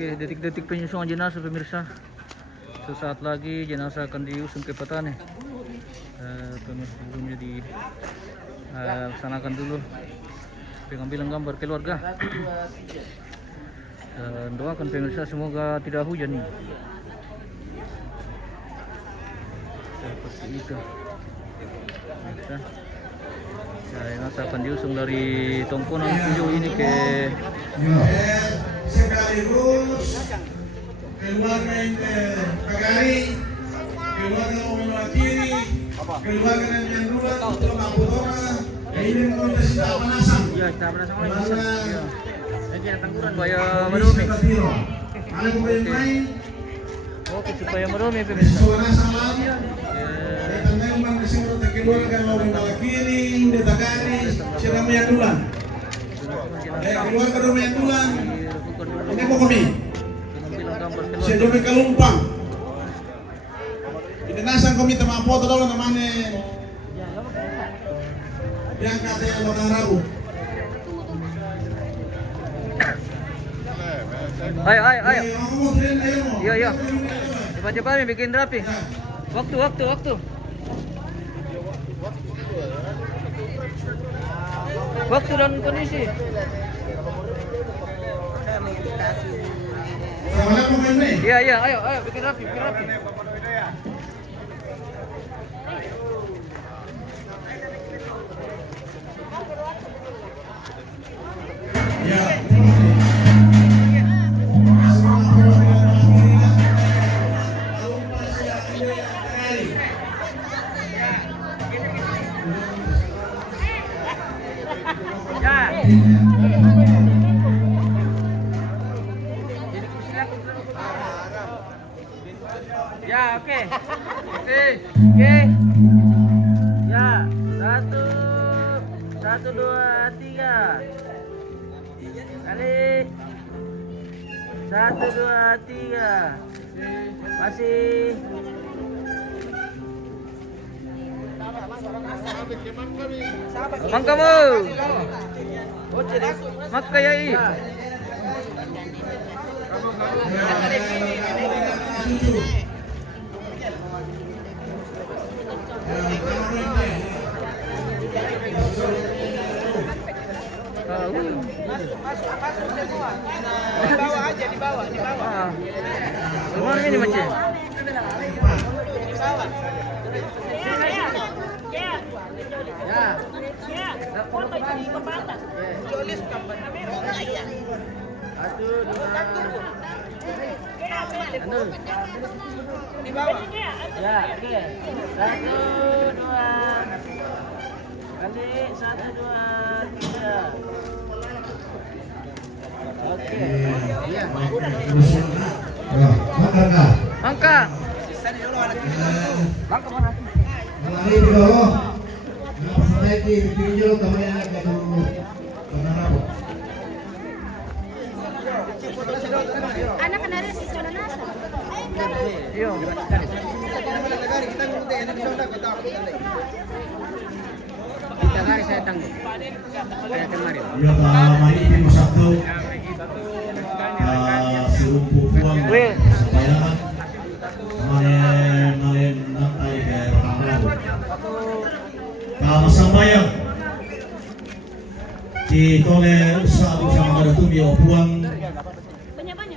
Oke, detik-detik penyusungan jenazah pemirsa. Sesaat lagi jenazah akan diusung ke Patane. Sebelumnya laksanakan dulu pengambilan gambar keluarga. Dan doakan pemirsa semoga tidak hujan nih. Seperti itu. Pemirsa. Jenazah akan diusung dari Tongkonan 7 ini ke sekaligus keluarga yang Pagari, keluarga yang mewakili, keluarga yang duluan untuk Kapolda, ini menurut kita Manasang. Ya, kita Manasang lagi. Ya. Lagi datang kurang supaya Marumi. Oke, supaya Marumi pemirsa. Keluarga yang mewakili, Pagari, sedang meyandulan. Keluarga yang meyandulan. Ini mau kami. Saya coba kelumpang. Ini nasang kami teman foto dulu namanya. Yang katanya Bang Rabu. Ayo. Iya. Cepat-cepat nih bikin rapi. Waktu. Waktu dan kondisi. Iya, ayo bikin rapi. Ya. Ya, oke. Ya, 1, 2, 3. Kali. 1, 2, 3. Masih. Mang kamu. Makayai. Masuk semua. Di bawah. Gimana ini macam? Di bawah. Ya. Foto di kepala. Jolis kapan? Aduh, Di bawah. ya, oke. 1, 2. Kali 1, 2, 3. Oke. Iya. Angka. Angka mana? Lari di bawah. Kenapa sampai di video kamu yang ada dulu? Anak kenari si Sona Nasa. Yo. Kita hari saya tanggung. Kayak kemarin. Ya Pak Mari ini satu. Si Rumpu Puang. Bayangan. Malen nantai ke Rabu. Sambayang. Di tole usaha sama ada tumbi Puang.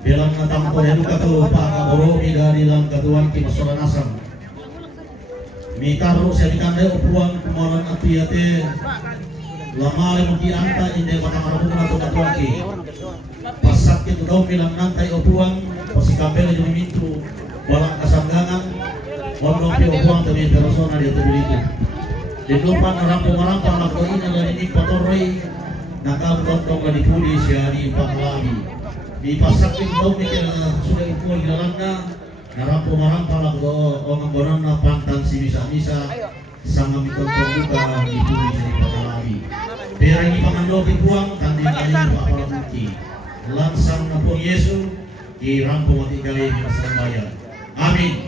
Dalam natang ko eduka to Pak Kaboro dari dalam katuan ki masalah nasam. Mikaro sa likanda upuan kumaran atiyate lamale mungkin anta inde matang na to katuan ki. Pasak itu daw bilang nantai upuan pasikabel yung mintu walang kasanggangan wala pi upuan tabi persona dia tubuliku. Di depan rampung-rampung na ko ina ni patoroy nakabutong ni pulis ya ni Paklabi. Di pasakin daw ni sudah upuan gilalanda narampo-marampa lang do o ngombonan na pantan si misa-misa sa ngamitong pagbuka ni pulis ni Paklabi. Pero hindi pangandoki puang kandil-kandil pa paramuki. Lansang na po Yesu irampo matikali ni Masambayan. Amin.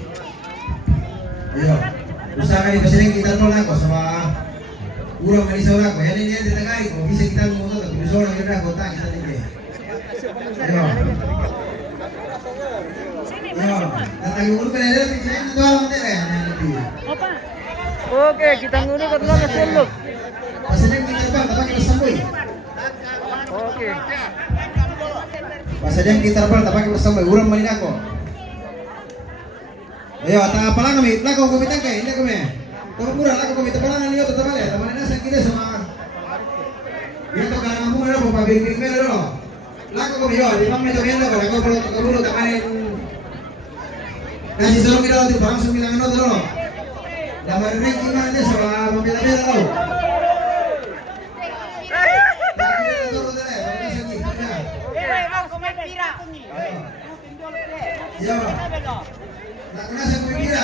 Ayo, usaha ini pasti kita nolak kok sama urang manisau lah. Yang ini dia tengah itu bisa kita ngomong tapi bisa orang kita kota kita ini. Ayo. Yo, datang dulu ke daerah di sini tuh nanti ya. Oke, kita ngunu ke dalam suluk. Pasnya kita terbang, tapi kita sambui. Oke. Pasnya kita terbang, tapi kita sambui. Urang malin ako. Ayo, tak apa lang kami. Lako kami tangkay, hindi kami. Tapi kurang lako kami tapalangan niyo teman ya. Teman nasa kita sama. Ito karang mo na po pabiging mo na. Lako kami yo, di ba medyo viendo ko lako pulo tamanin. Kasi solo kita natin parang sumilang ano dalo. Damar rin gimana niya sa mabila-bila daw. Yo. Nak kena sa kumipira.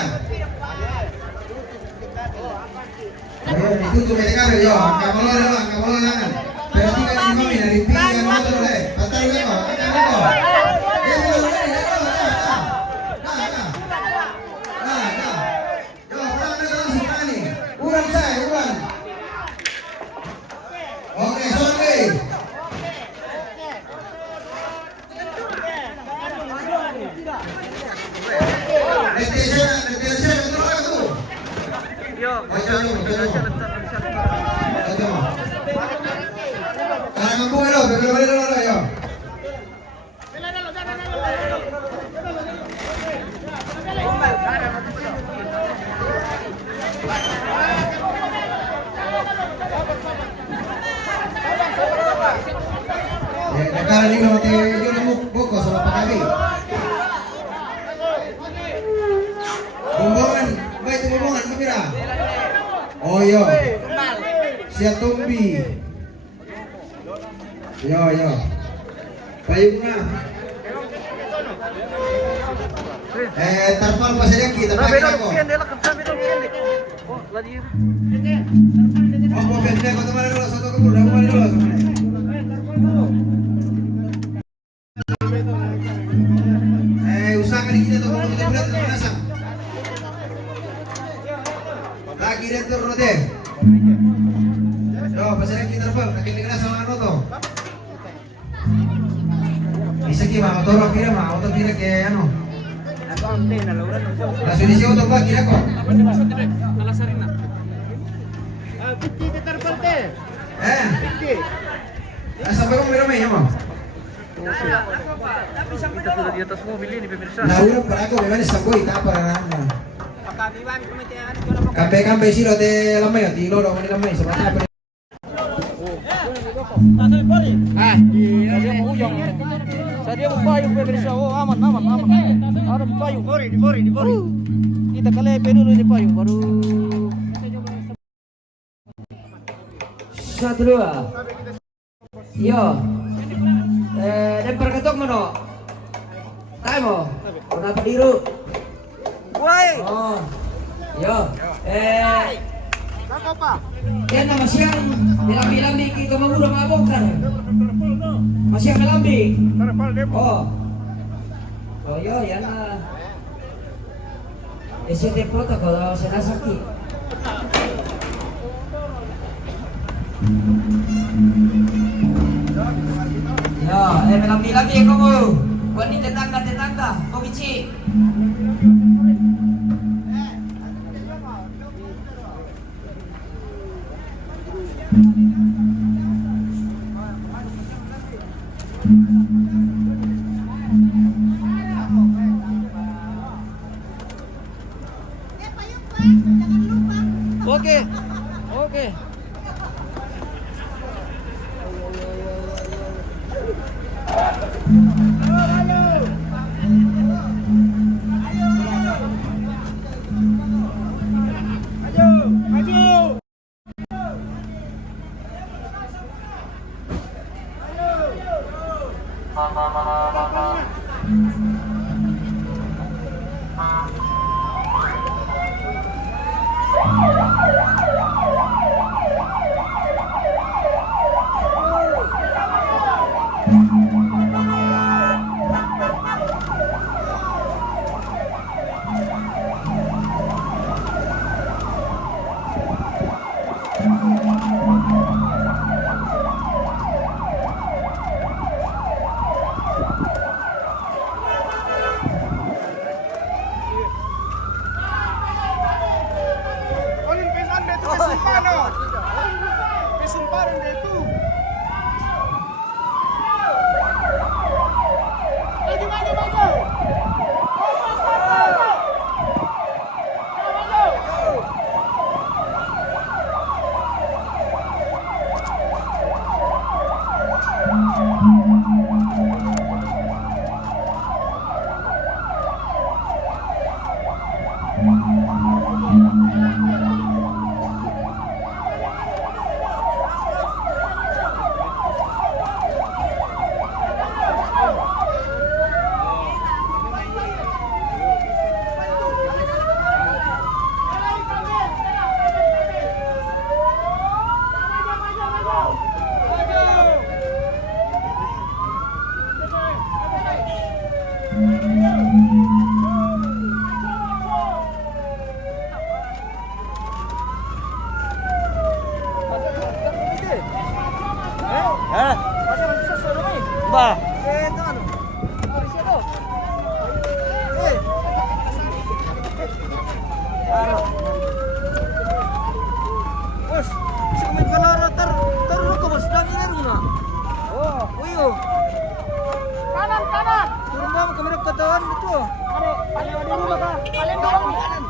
Ayo, ditutup mereka kabel yo. Kamalo lang. Pero tinggal di mami dari pinggan mo to le. Patay ko. Oke, sorry. Yo, Karang bunga lo, balik dulu yo. Nakala ni mo tayo yun ang buko sa pagkabi. Bumbongan, may tumubongan kamera. Oh yo. Siya tumbi. Yo. Payung na. Tarpal pa siya kita pakai ako. Oh, pwede ko teman dulu satu kebun, aku mandi dulu. Usahakan kita tuh kita buat terasa. Lagi dia turun deh. Yo, pasal kita terbang, kaki kita sama ano to. Bisa kita motor kira kayak ano. Langsung di sini ba kira ko. Sampai kau merah ya mau. Kita sudah di atas mobil ini pemirsa. Nah, udah para aku memang sangkoi tak para nama. Kampai sih lo te lamai ya, tilo dong ini lamai seperti apa? Dia mau ujung. Saya mau payung pemirsa. Oh, aman. Ada payung. Di bori. Kita kelepe dulu di payung baru. 1, 2. Yo. Lempar ketok mono. Tayo mo. Kenapa diru? Woi. Oh. Yo. Yan na masyang nilambi-lambi kita mamura mabongkar. Masyang nilambi. Oh. Oh yo, yan na. ST protocol sinasaki. Ya, melambi-lambi kamu. Buat di tetangga, Komichi. Oke. Ba, ito ano? Polisi ako. Eh. Aro. Bos, si kumain ka lara taruh ko bos dami na rin na. Oh, uyo. Kanan, kanan. Turun ba mo kamera katawan dito? Ano? Paling dulu ka. Paling dorong kanan.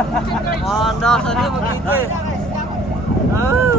Anda saja begitu. Ah.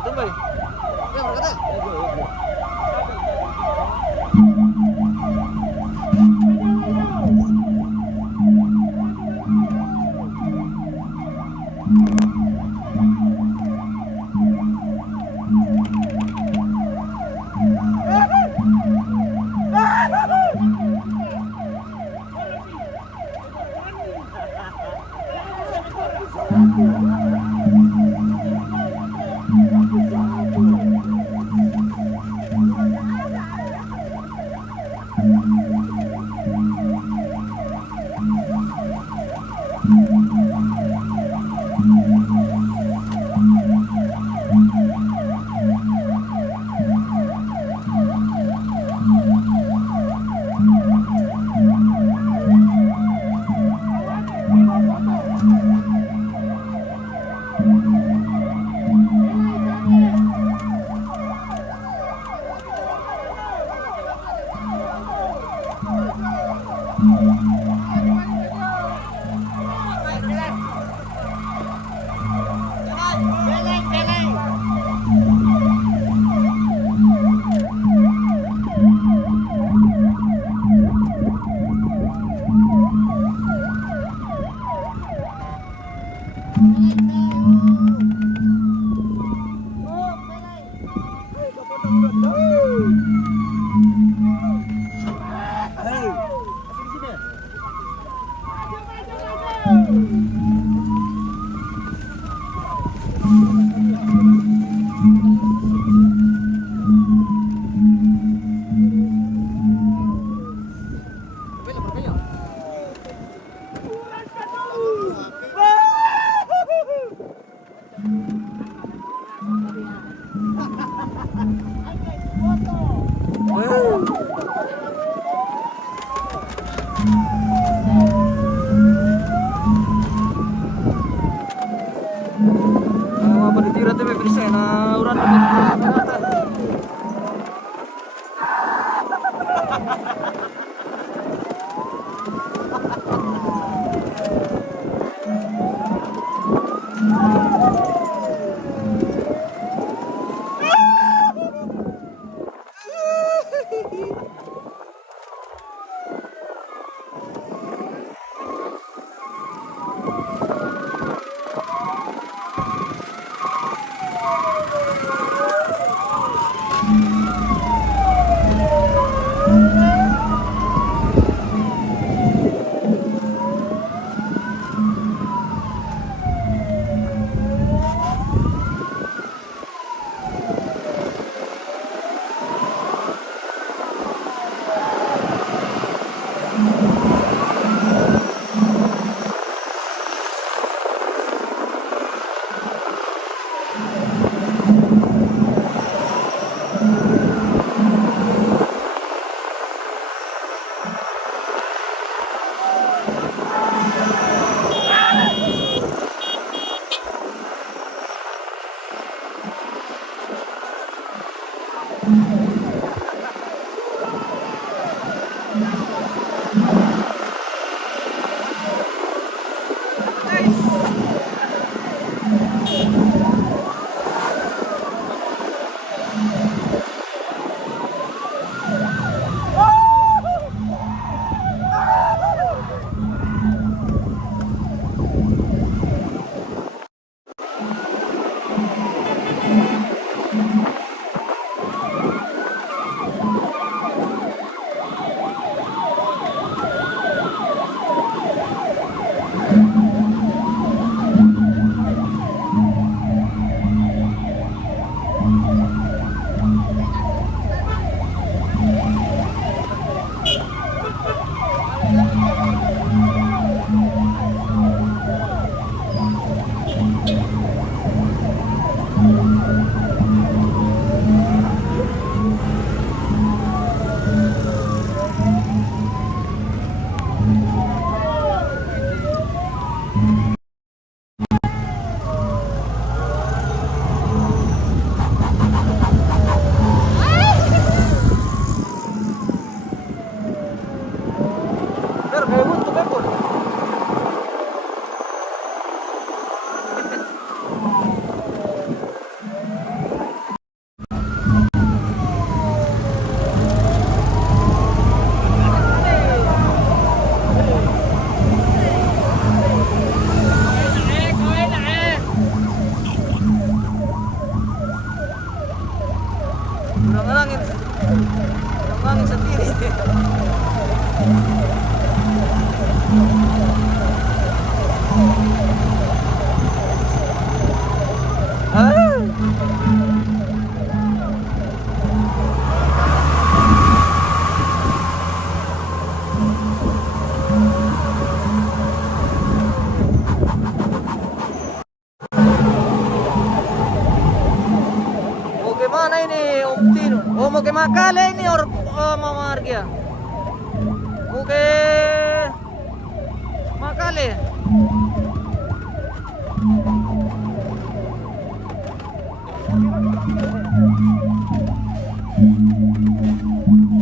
Itu bay. Ya berkata. Penitiran tuh bisa na urat. Kurang angin sendiri. Mau kemana ini Om Tino? Oh mau ke Makale ini mau pergi ya? Oke Makale.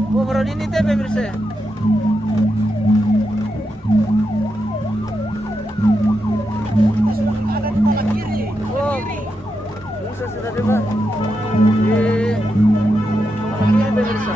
Oh baru ini teh pemirsa. Oh bisa sudah bebas. Ini pemirsa.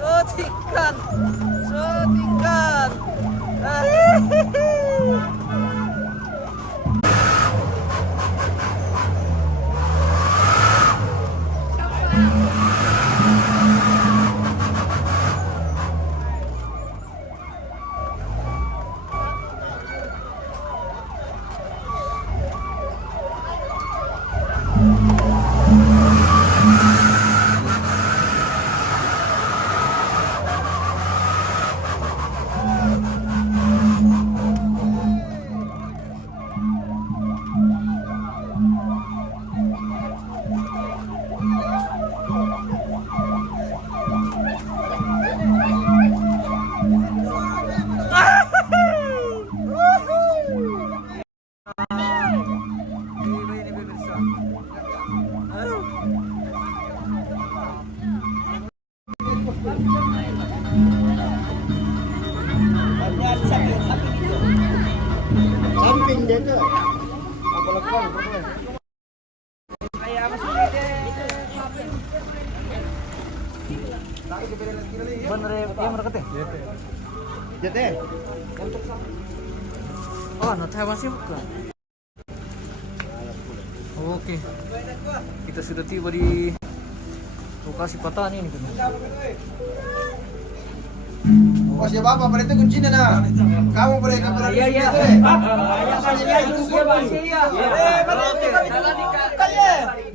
Sotikan. Ini pemirsa. Samping dia ke. Bener ya, mereka teh. Jete. Oh, nanti masih bukan. Oke, kita sudah tiba di lokasi Patani ini. Oh siapa apa? Pada itu kuncinya nah. Kamu boleh kamu lagi. Iya.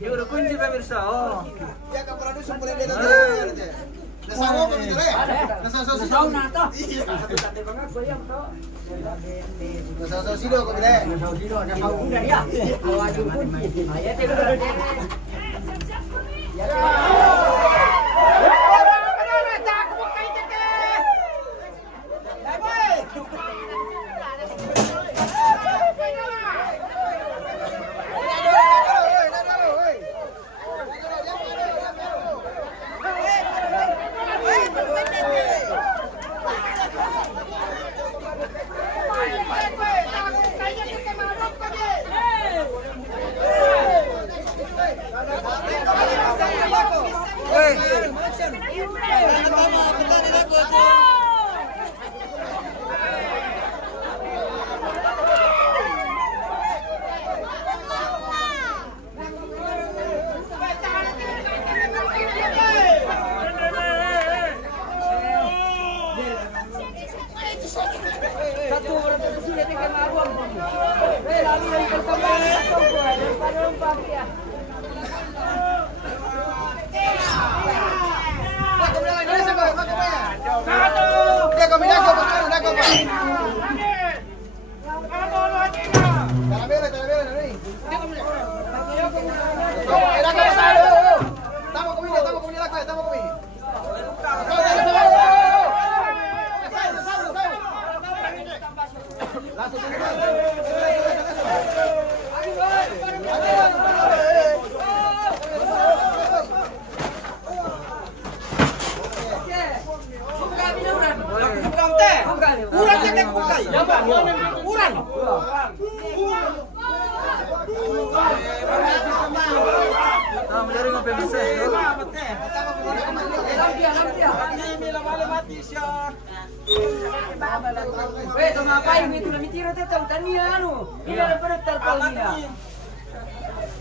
Ya udah kunci pemirsa. Oh. Ya kamu lagi boleh dia tadi. Nasamo kami dulu ya. Nasamo nato. Iya. Nasamo sido kami deh. Nasamo sido ada kau udah ya. Wajib kunci. Ayo bukan. Kurang kita kukai. Kurang. Nah, mencari ngopi bisa. Weh, tu ngapain itu na mitiro tetap tania anu. Ini ada pada terpal dia.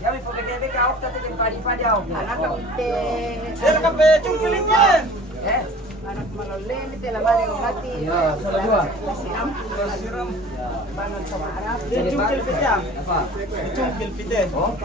Ya mi pokok dia kau tadi yang padi au. Anak kau. Dia kape cungkilingnya. Anak malolem itu lah mana yang mati. Ya, salah dua. Siram. Bangun sama Arab. Dia cungkil pecah. Apa? Cungkil pite. Oh.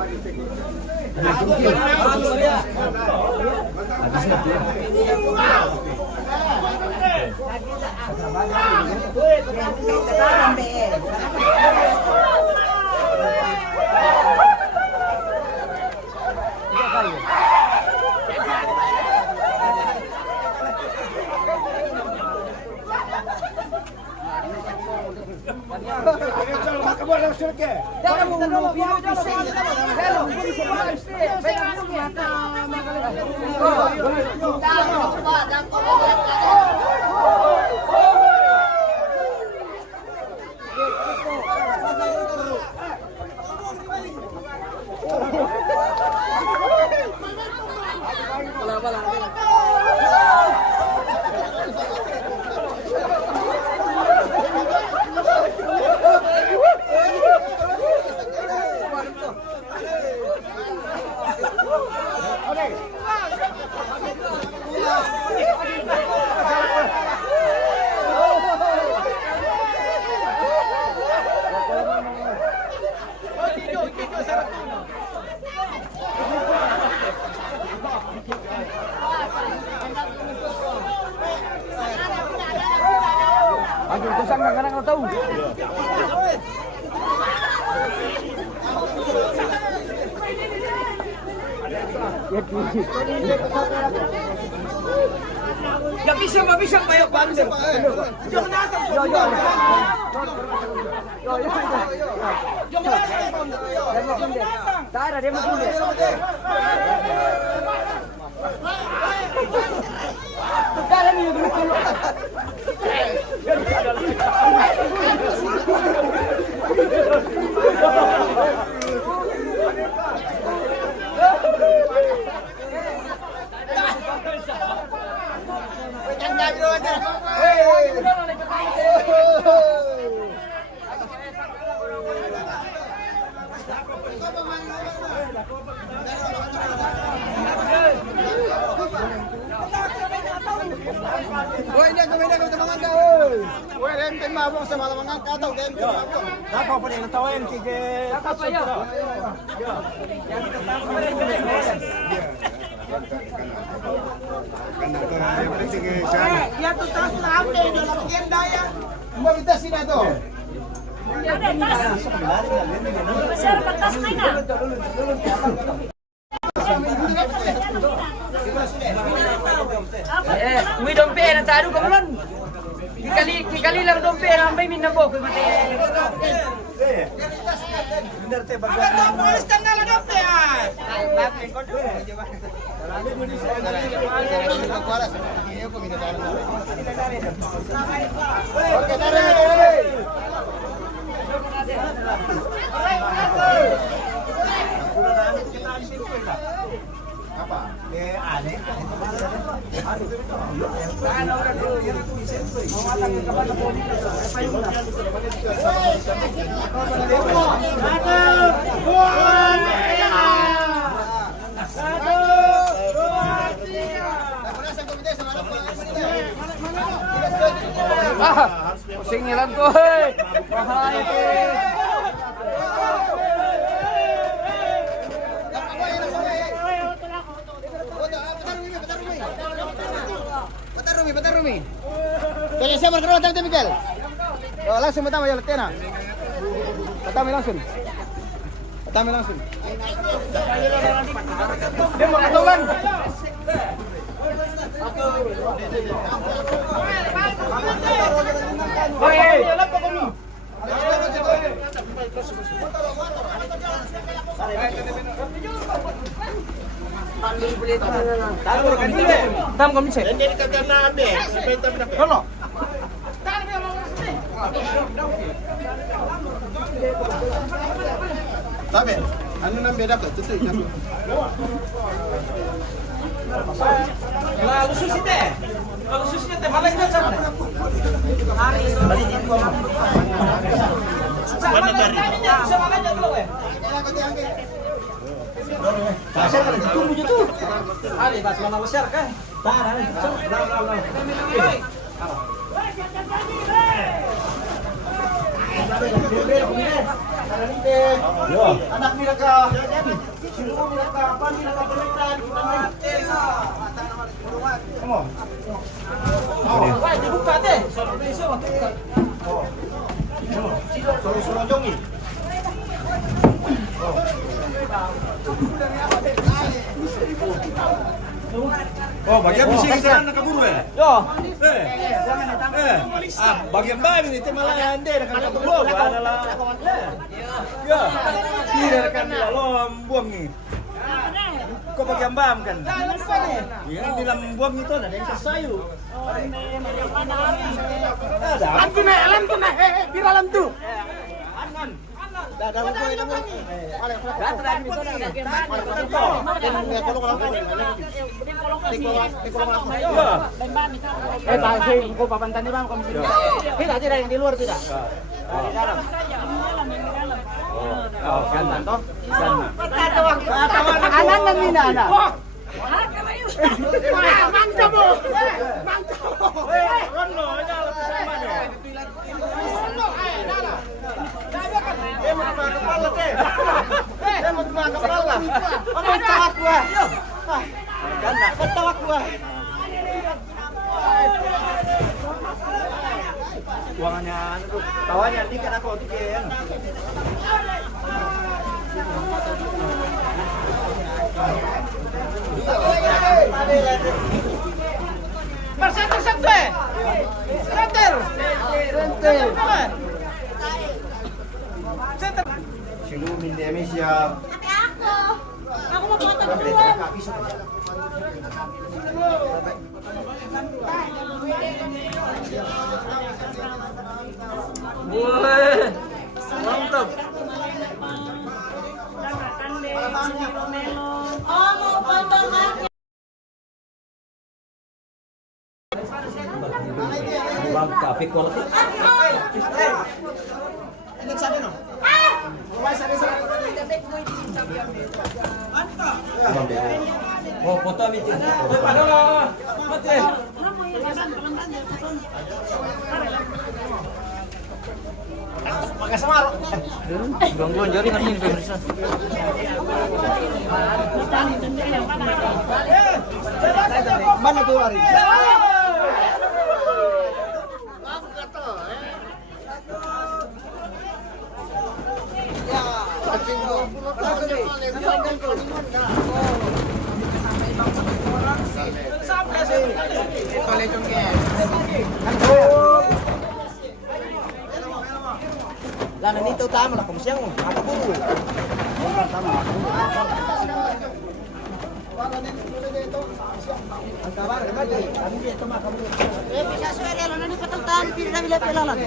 Aduh, kusang kadang kau tahu. Gak bisa kayak bandel. Dia mau Ya tu tas na ate dalam tienda ya. Mau kita sini tuh. Besar kertas mana? May dompe na taro ka man. Kikali lang dompe na may minabo ko mati. Bener teh bagus. Ada polis tanggal ada teh. Oke, tarik. Apa? Aneh. Pusing nilang to, hey. Bahaya to. Bentar Rumi. Jadi siapa berkeruan tadi Miguel? Oh, langsung pertama ya letena. Pertama langsung. Dia mau ketulan. Tam kami cek. Jadi kata nabe, supaya tak nak. Tapi, ano nang beda ka? Tutoy na. Lalu susi teh. Lalu susi teh malah enggak sama. Hari balik info. Sama tanya sama aja kalau ya. Pasar kan ditunggu itu. Hari pas mana besar kan? Tahan. Yo, anak nila ka. Sino nila ka? Pan nila ka palitan. Kamu. Wah, dibuka teh. Isu waktu buka. Suruh jongi. Oh, bagian bising sekarang nakaburu ya? Yo. Bagian bahan itu malah ande nakaburu adalah. Ya. Tidak kan dalam buang nih. Kok bagian bam kan? Yang di dalam buang itu ada yang kesayu. Ada. Alam tu na, biralam tu. Kau papantan di bang, kita tidak yang di luar tidak. Di dalam. Oh, kanan toh? Anan dan mina anak. Mantap. Rono aja sama nih. Dia mau kemana kepala teh? Dia mau kemana kepala? Apa tawak gua? Kan apa tawak gua? Uangannya anu tawanya di kan aku tiken. Center. Silumin di Indonesia. Aku mau foto duluan. Wah, mantap. Oh, mau foto kan? Tapi kalau oh, foto bikin. Padahal mati. Pakai semarok. Gangguan jaringan ini pemirsa. Mana tuh hari? Lah nito tama lah kung siyang makabulu. Ang kabar mati, kami dito makabulu. Bisa suara lo nanti patang pilih dah bila pelalan.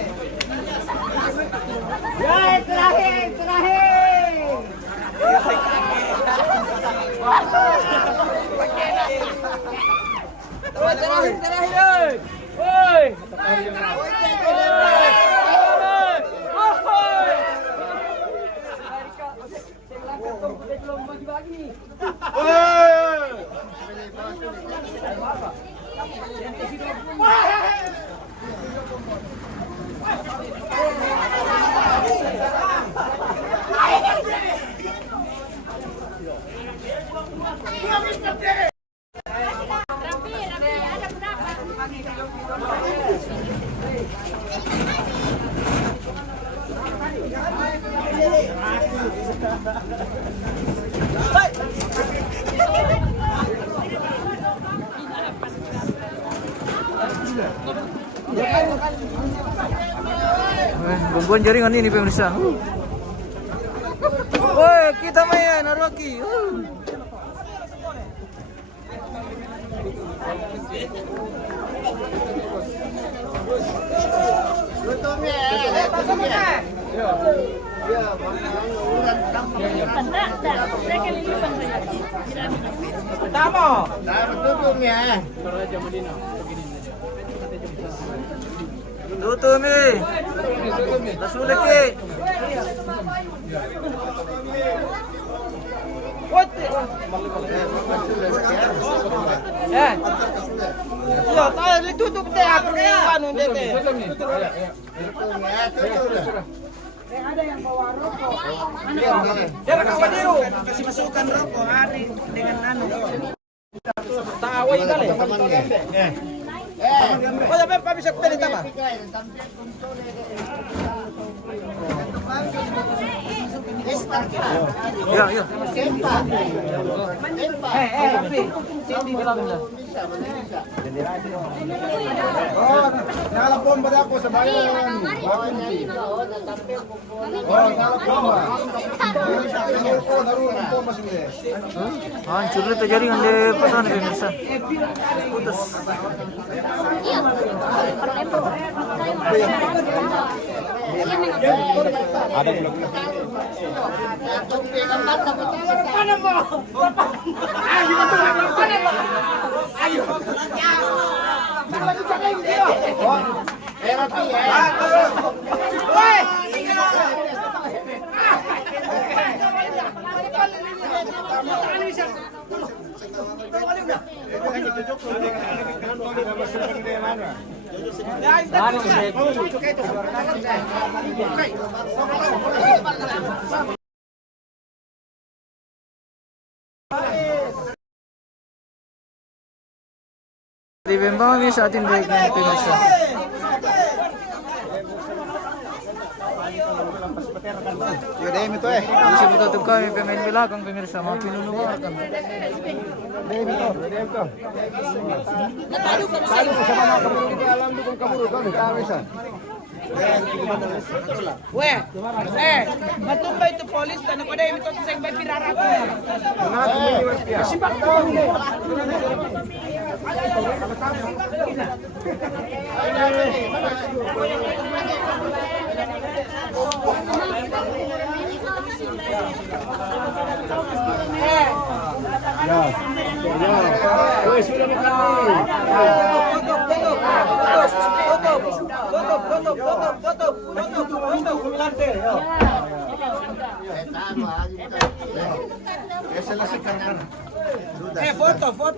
Ya, terakhir. Terakhir. Woi. Gangguan jaringan ini pemirsa. Woi, kita main Naruki. Tutumi. Nasulit eh. Yo, tayo ditutup teh aku anu teh. Ada yang bawa rokok. Dia kawan dia. Kasih masukkan rokok hari dengan anu. Tawai kali. Oh, tapi Pak bisa pilih tambah. Ya, ya. Oh, nyala pompa ako sa bayan. Oh, nyala pompa. Oh, naruhan pompa sila. Hancur itu jaringan di pesan pemirsa. Putus. Ada gula-gula. Dibembang kami sa ating break ng pemirsa. Yaudah itu eh. Bisa betul kami pemain belakang pemirsa mau pinunungan. Matumba itu polis dan pada yang itu saya bayi pirarat.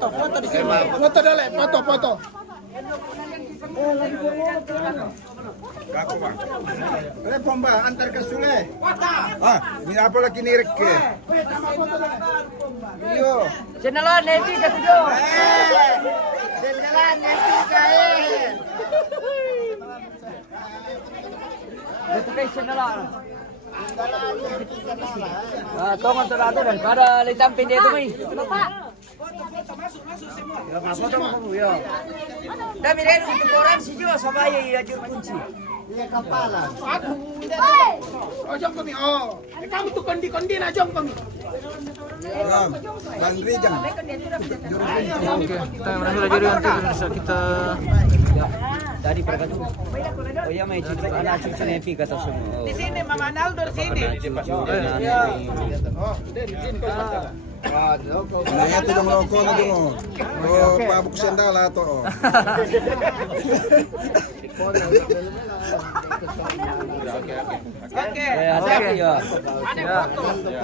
Foto di sini. Foto dale, foto. Boleh pompa antar ke Sule. Ah, ini apa lagi nirik ke? Iyo. Jenelan nanti ketujuh. Jenelan nanti kae. Itu kayak jenelan. Ah, tolong terlalu dan pada litam pendek itu nih. Bapak. Ya, foto kamu ya. Dami ren untuk orang sih juga sama ya jur kunci. Ojong kami. Oh, kamu tuh kondi na jong kami. Bandri jang. Oke, kita berhasil jadi nanti pemirsa kita. Tadi mereka tuh. Oh iya, mai cucu anak cucu Nevi kata semua. Di sini Mama Naldo di sini. Nah, itu dong rokok na dong. Oh, pabuk sandala to. Oke. Ya.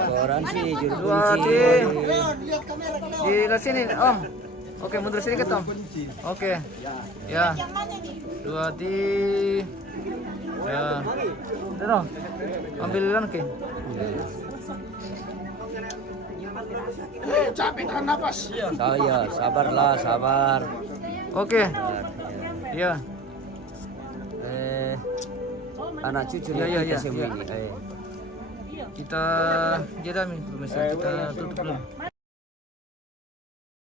Orang sih juru kunci. Di sini, Om. Oke, mundur sedikit, Om. Oke. Ya. 2 di. Ya. Udah, ambil lagi. Capek tahan napas. Saya sabarlah, sabar. Oke. Ya. Anak cucu Ya, kita semua ini. kita jeda nih pemirsa, kita tutup dulu.